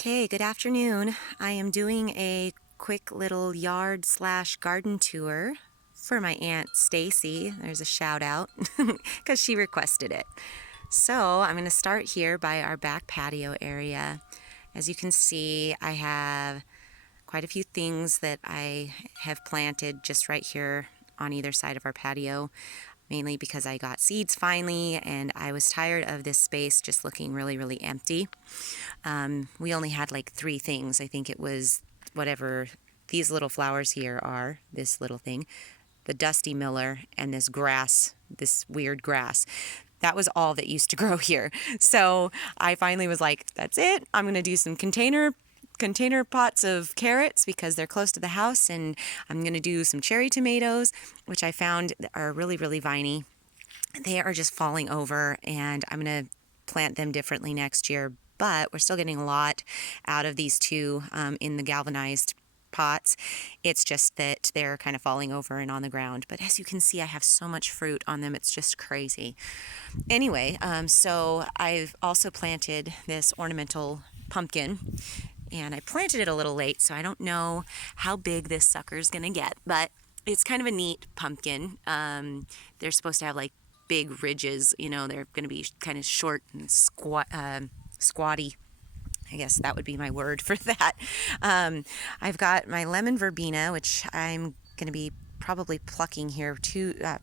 Okay, good afternoon. I am doing a quick little yard slash garden tour for my Aunt Stacy. There's a shout out because she requested it. So I'm going to start here by our back patio area. As you can see, I have quite a few things that I have planted just right here on either side of our patio, mainly because I got seeds finally and I was tired of this space just looking really empty. We only had like 3 things. I think it was whatever these little flowers here are, this little thing, the Dusty Miller, and this grass, this weird grass. That was all that used to grow here. So I finally was like, that's it. I'm going to do some container pots of carrots because they're close to the house, and I'm going to do some cherry tomatoes, which I found are really viney. They are just falling over, and I'm going to plant them differently next year, but we're still getting a lot out of these two in the galvanized pots. It's just that they're kind of falling over and on the ground, but as you can see, I have so much fruit on them, it's just crazy. Anyway, so I've also planted this ornamental pumpkin, and I planted it a little late, so I don't know how big this sucker's gonna get, but it's kind of a neat pumpkin. They're supposed to have like big ridges, they're gonna be kind of short and squatty. I guess that would be my word for that. I've got my lemon verbena, which I'm gonna be probably plucking here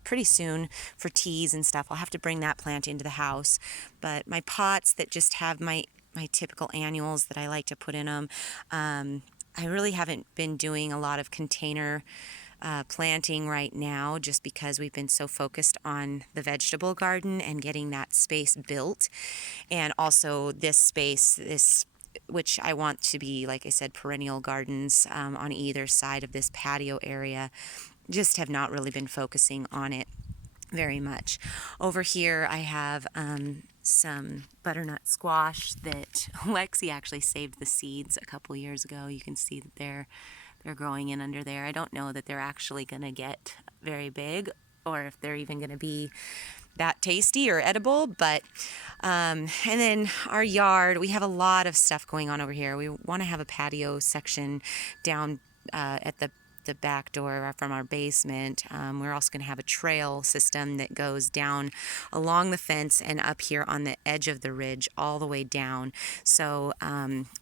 pretty soon for teas and stuff. I'll have to bring that plant into the house. But my pots that just have my typical annuals that I like to put in them. I really haven't been doing a lot of container planting right now just because we've been so focused on the vegetable garden and getting that space built. And also this space, which I want to be, like I said, perennial gardens on either side of this patio area, just have not really been focusing on it very much. Over here I have some butternut squash that Lexi actually saved the seeds a couple years ago. You can see that they're growing in under there. I don't know that they're actually going to get very big or if they're even going to be that tasty or edible, but and then our yard, we have a lot of stuff going on over here. We want to have a patio section down at the back door from our basement. We're also going to have a trail system that goes down along the fence and up here on the edge of the ridge all the way down. So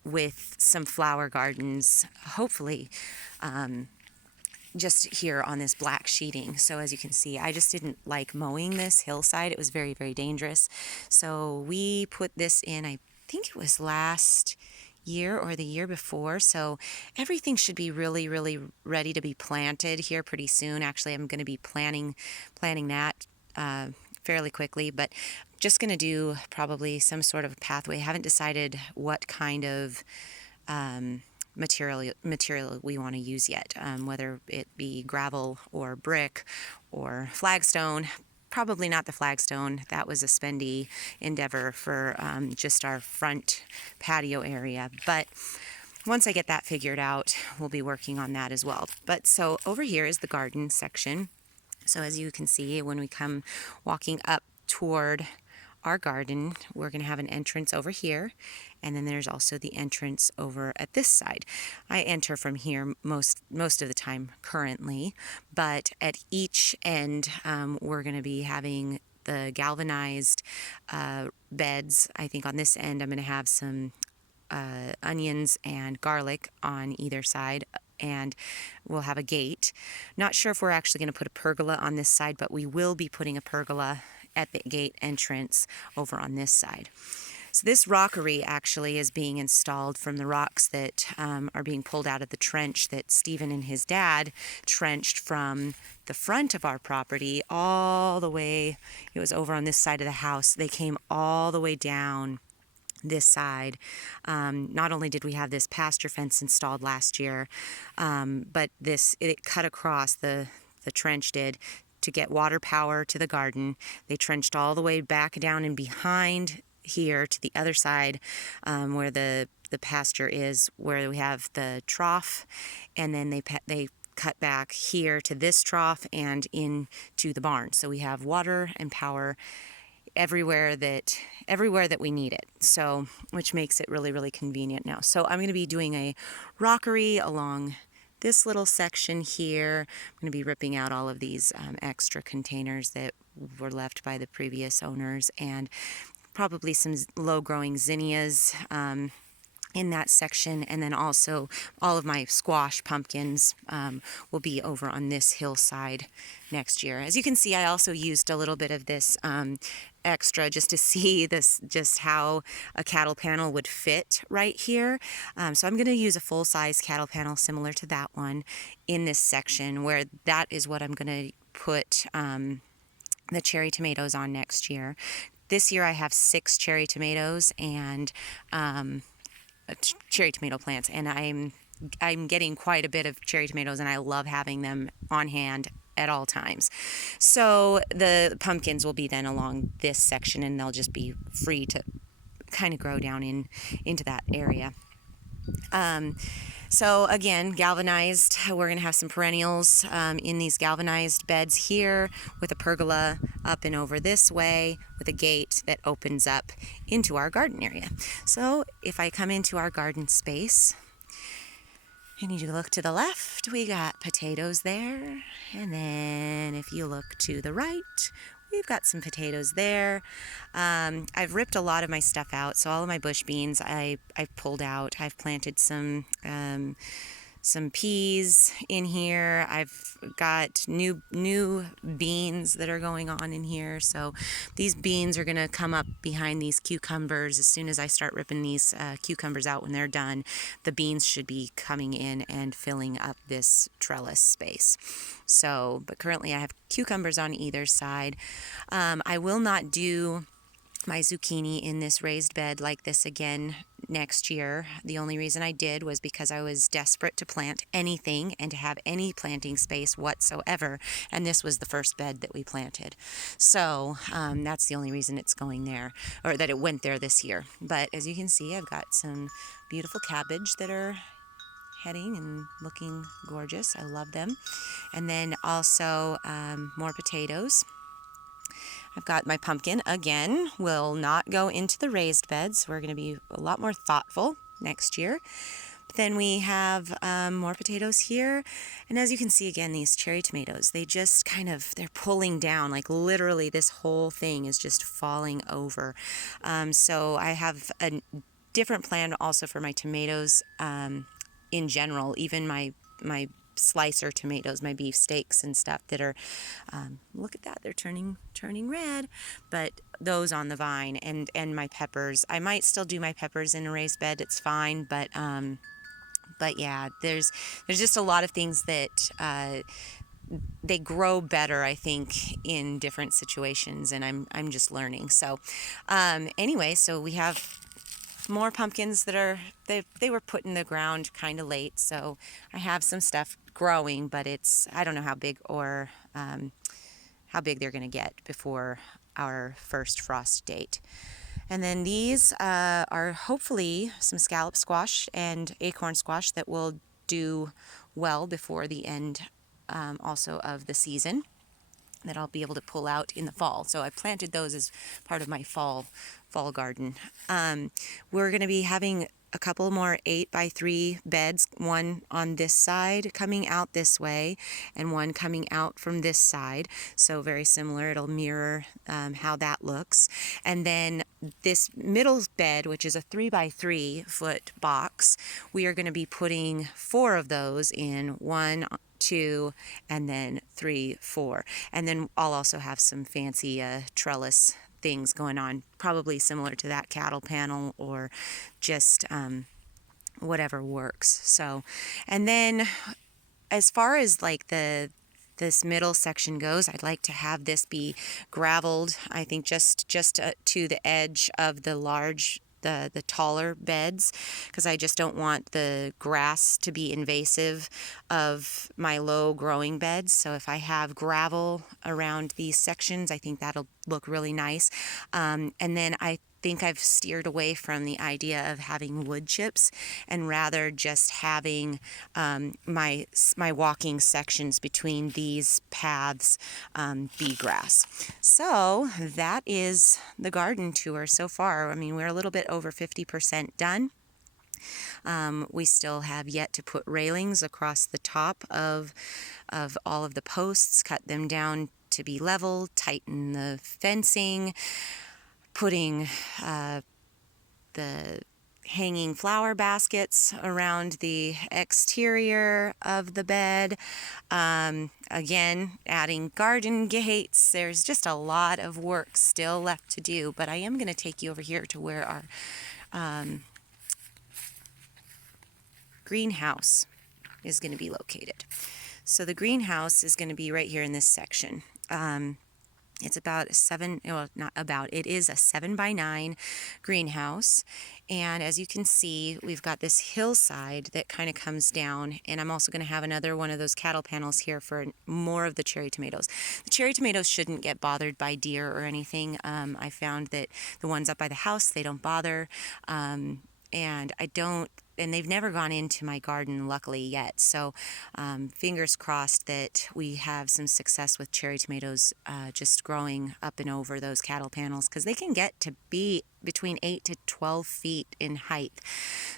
with some flower gardens, hopefully just here on this black sheeting. So as you can see, I just didn't like mowing this hillside. It was very dangerous. So we put this in, I think it was last year or the year before. So everything should be really ready to be planted here pretty soon. Actually, I'm going to be planning that fairly quickly, but just going to do probably some sort of pathway. I haven't decided what kind of material we want to use yet, whether it be gravel or brick or flagstone. Probably not the flagstone. That was a spendy endeavor for just our front patio area. But once I get that figured out, we'll be working on that as well. But so over here is the garden section. So as you can see, when we come walking up toward our garden, we're going to have an entrance over here, and then there's also the entrance over at this side. I enter from here most of the time currently, but at each end we're going to be having the galvanized beds. I think on this end I'm going to have some onions and garlic on either side, and we'll have a gate. Not sure if we're actually going to put a pergola on this side, but we will be putting a pergola at the gate entrance over on this side. So this rockery actually is being installed from the rocks that are being pulled out of the trench that Stephen and his dad trenched from the front of our property all the way. It was over on this side of the house. They came all the way down this side. Not only did we have this pasture fence installed last year, but it cut across the trench did to get water power to the garden. They trenched all the way back down and behind here to the other side where the pasture is, where we have the trough, and then they cut back here to this trough and into the barn. So we have water and power everywhere that we need it. So, which makes it really, really convenient now. So I'm going to be doing a rockery along this little section here. I'm going to be ripping out all of these extra containers that were left by the previous owners, and probably some low-growing zinnias in that section, and then also all of my squash pumpkins will be over on this hillside next year. As you can see, I also used a little bit of this extra just to see this, just how a cattle panel would fit right here. So I'm going to use a full-size cattle panel similar to that one in this section, where that is what I'm going to put the cherry tomatoes on next year. This year I have 6 cherry tomatoes and cherry tomato plants, and I'm getting quite a bit of cherry tomatoes, and I love having them on hand at all times. So the pumpkins will be then along this section, and they'll just be free to kind of grow down into that area. So again, galvanized, we're going to have some perennials in these galvanized beds here, with a pergola up and over this way, with a gate that opens up into our garden area. So if I come into our garden space, I need you to look to the left, we got potatoes there, and then if you look to the right, we've got some potatoes there. I've ripped a lot of my stuff out, so all of my bush beans I've pulled out. I've planted some peas in here. I've got new beans that are going on in here. So these beans are going to come up behind these cucumbers. As soon as I start ripping these cucumbers out, when they're done, the beans should be coming in and filling up this trellis space. So, but currently I have cucumbers on either side. I will not do my zucchini in this raised bed like this again next year. The only reason I did was because I was desperate to plant anything and to have any planting space whatsoever, and this was the first bed that we planted. So that's the only reason it's going there, or that it went there this year. But as you can see, I've got some beautiful cabbage that are heading and looking gorgeous. I love them. And then also more potatoes. I've got my pumpkin, again, will not go into the raised beds. We're going to be a lot more thoughtful next year. But then we have more potatoes here. And as you can see, again, these cherry tomatoes, they just kind of, they're pulling down. Like literally this whole thing is just falling over. So I have a different plan also for my tomatoes in general, even my slicer tomatoes, my beef steaks and stuff that are, look at that, they're turning red, but those on the vine, and my peppers. I might still do my peppers in a raised bed, it's fine, but yeah, there's just a lot of things that they grow better, I think, in different situations, and I'm just learning. So anyway, so we have more pumpkins that are, they were put in the ground kind of late, so I have some stuff growing, but I don't know how big or how big they're going to get before our first frost date. And then these are hopefully some scallop squash and acorn squash that will do well before the end also of the season, that I'll be able to pull out in the fall. So I planted those as part of my fall garden. We're going to be having a couple more 8x3 beds, one on this side coming out this way and one coming out from this side. So very similar, it'll mirror how that looks. And then this middle bed, which is a 3x3 foot box, we are going to be putting 4 of those in, 1, 2, and then 3, 4. And then I'll also have some fancy trellis things going on, probably similar to that cattle panel, or just whatever works. So, and then as far as like this middle section goes, I'd like to have this be graveled, I think just to the edge of the taller beds, because I just don't want the grass to be invasive of my low growing beds. So if I have gravel around these sections, I think that'll look really nice. And then I think I've steered away from the idea of having wood chips and rather just having my walking sections between these paths be grass. So that is the garden tour so far. I mean, we're a little bit over 50% done. We still have yet to put railings across the top of all of the posts, cut them down to be level, tighten the fencing, putting the hanging flower baskets around the exterior of the bed. Again, adding garden gates. There's just a lot of work still left to do, but I am going to take you over here to where our greenhouse is going to be located. So the greenhouse is going to be right here in this section. It's about it is a 7x9 greenhouse. And as you can see, we've got this hillside that kind of comes down. And I'm also going to have another one of those cattle panels here for more of the cherry tomatoes. The cherry tomatoes shouldn't get bothered by deer or anything. I found that the ones up by the house, they don't bother. And they've never gone into my garden, luckily, yet. So fingers crossed that we have some success with cherry tomatoes just growing up and over those cattle panels, because they can get to be between 8 to 12 feet in height.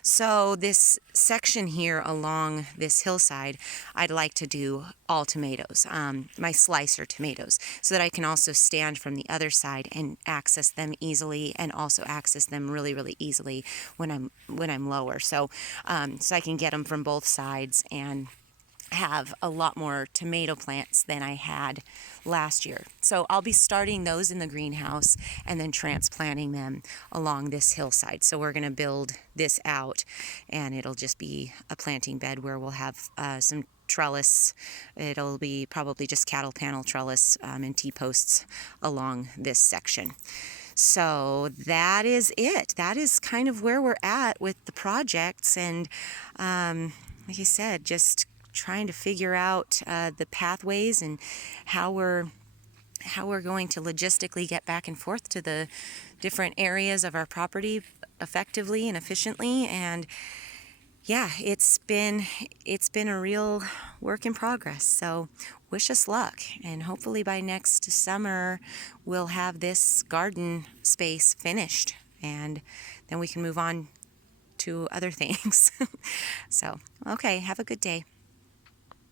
So this section here along this hillside, I'd like to do all tomatoes, my slicer tomatoes, so that I can also stand from the other side and access them easily, and also access them really, really easily when I'm lower. So I can get them from both sides and have a lot more tomato plants than I had last year. So I'll be starting those in the greenhouse and then transplanting them along this hillside. So we're going to build this out, and it'll just be a planting bed where we'll have some trellis. It'll be probably just cattle panel trellis and T-posts along this section. So that is it. That is kind of where we're at with the projects. And like I said, just trying to figure out the pathways and how we're going to logistically get back and forth to the different areas of our property effectively and efficiently. And yeah, it's been a real work in progress. So wish us luck, and hopefully by next summer we'll have this garden space finished, and then we can move on to other things. So, okay, have a good day.